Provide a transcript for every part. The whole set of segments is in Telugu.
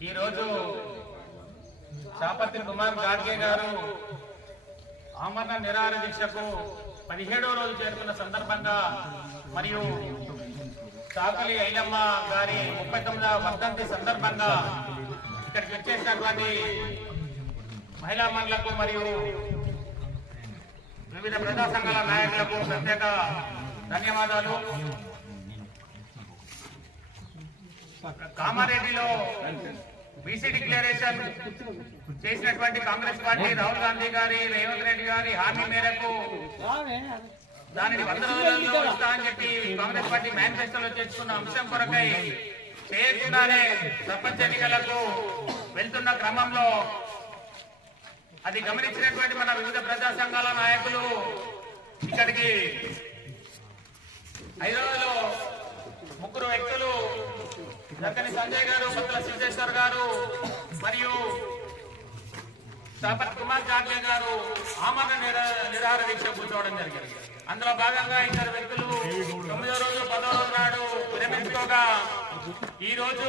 ఈరోజు చాపర్తి కుమార్ గాడ్గే గారు ఆమరణ నిరాహార దీక్షకు పదిహేడవ రోజు చేరుకున్న సందర్భంగా మరియు చాకలి ఐలమ్మ గారి ముప్పై తొమ్మిదవ వర్ధంతి సందర్భంగా ఇక్కడికి వచ్చేసినటువంటి మహిళా మండలకు మరియు వివిధ ప్రజా సంఘాల నాయకులకు ప్రత్యేక ధన్యవాదాలు. కామారెడ్డిలో బీసీ డిక్లరేషన్ చేసినటువంటి కాంగ్రెస్ పార్టీ రాహుల్ గాంధీ గారి రేవంత్ రెడ్డి గారి హామీ మేరకు దానిని వంద రోజులలో ఇస్తా అని చెప్పి కాంగ్రెస్ పార్టీ మేనిఫెస్టోలో చేర్చుకున్న అంశం కొరకై చేయకుండానే సర్పంచ్ ఎన్నికలకు వెళ్తున్న క్రమంలో అది గమనించినటువంటి మన వివిధ ప్రజా సంఘాల నాయకులు ఇక్కడికి దక్కని సంజయ్ గారు పత్ర శివశేశ్వర్ గారు మరియు చాపత్ కుమార్ జాగ్రే గారు ఆమరణ నిరాహార దీక్ష కూర్చోవడం జరిగింది. అందులో భాగంగా ఇద్దరు వ్యక్తులు తొమ్మిదో రోజు పదో రోజు నాడు విరమించుకోగా ఈ రోజు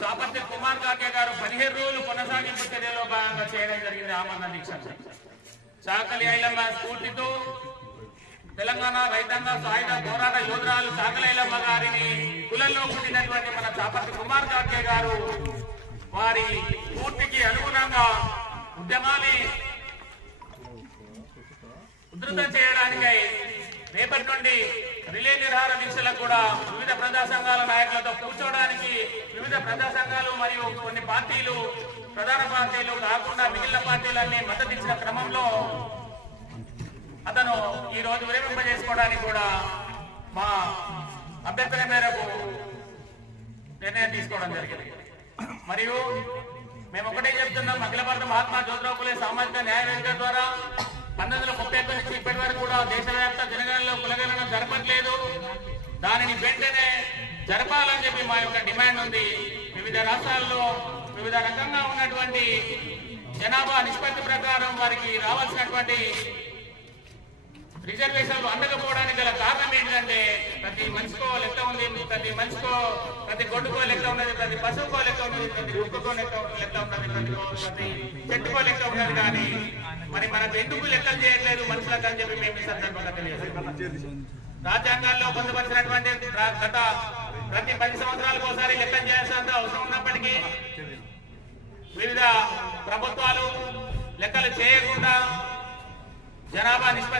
చాపర్తి కుమార్ కాకే గారు పదిహేను రోజులు కొనసాగింపు చర్యలో భాగంగా చేయడం జరిగింది ఆమరణ దీక్ష. చాకలి ఐలమ్మ స్ఫూర్తితో తెలంగాణ రైతాంగ సాయుధ పోరాట యోధురాలు చాకలైలమ్మ గారిని కులంలో పుట్టినటువంటి మన చాపర్తి కుమార్ కాకే గారు వారి పూర్తికి అనుగుణంగా ఉద్యమాన్ని ఉధృతం చేయడానికై రేపటి నుండి రిలే నిర్హార దీక్షలకు కూడా వివిధ ప్రజా సంఘాల నాయకులతో కూర్చోవడానికి వివిధ ప్రజా సంఘాలు మరియు కొన్ని పార్టీలు ప్రధాన పార్టీలు కాకుండా మిగిలిన పార్టీలన్నీ మద్దతు ఇచ్చిన క్రమంలో అతను ఈ రోజు విరమింపజేసుకోవడానికి కూడా మా అభ్యర్థన మేరకు నిర్ణయం తీసుకోవడం జరిగింది. మరియు మేము ఒకటే చెప్తున్నాం అఖిల భారత మహాత్మా జ్యోతిరావు పులే సామాజిక న్యాయ వేదిక ద్వారా పంతొమ్మిది వందల ముప్పై ఒకటి నుంచి ఇప్పటి వరకు కూడా దేశవ్యాప్త జనగణనలో కులగణన జరపట్లేదు. దానిని వెంటనే జరపాలని చెప్పి మా యొక్క డిమాండ్ ఉంది. వివిధ రాష్ట్రాల్లో వివిధ రకంగా ఉన్నటువంటి జనాభా నిష్పత్తి ప్రకారం వారికి రావాల్సినటువంటి రిజర్వేషన్లు అందకపోవడానికి గల కారణం ఏంటంటే ప్రతి మనిషికో లెక్క ఉంది ప్రతి మనిషికో ప్రతి గొడ్డుకో లెక్క ఉన్నది ప్రతి పశువుకో లెక్క ఉన్నది ప్రతి ఉక్కుకో లెక్క లెక్క ఉన్నది ప్రతి ప్రతి చెట్టుకో లెక్క ఉన్నది కానీ మరి మనకు ఎందుకు లెక్కలు చేయట్లేదు మనుషులకు అని చెప్పి మేము సందర్భంగా తెలియజేస్తాం రాజ్యాంగాల్లో పొందుపరిచినటువంటి గత ప్రతి పది సంవత్సరాలకు ఒకసారి లెక్కలు చేయాల్సినంత అవసరం ఉన్నప్పటికీ వివిధ ప్రభుత్వాలు లెక్కలు చేయకుండా జనాభా నిష్పత్తి